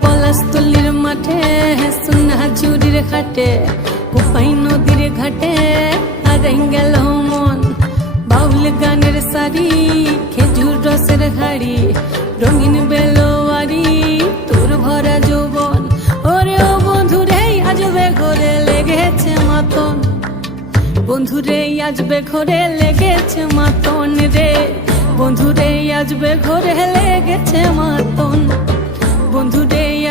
পলাশতলির মাঠে সুনা চুরির ঘাটে কুফাই নদীর ঘাটে হারাই গেল মন। বাউল গানের সারি, খেজুর রসের হাড়ি, রঙিন বেলোয়ারি, তোর ভরা যৌবন। ওরে ও বন্ধুরে আজবে ঘরে লেগেছে মাতন। বন্ধুরে আজবে ঘরে লেগেছে মাতন রে। বন্ধুরে আজবে ঘরে লেগেছে মাতন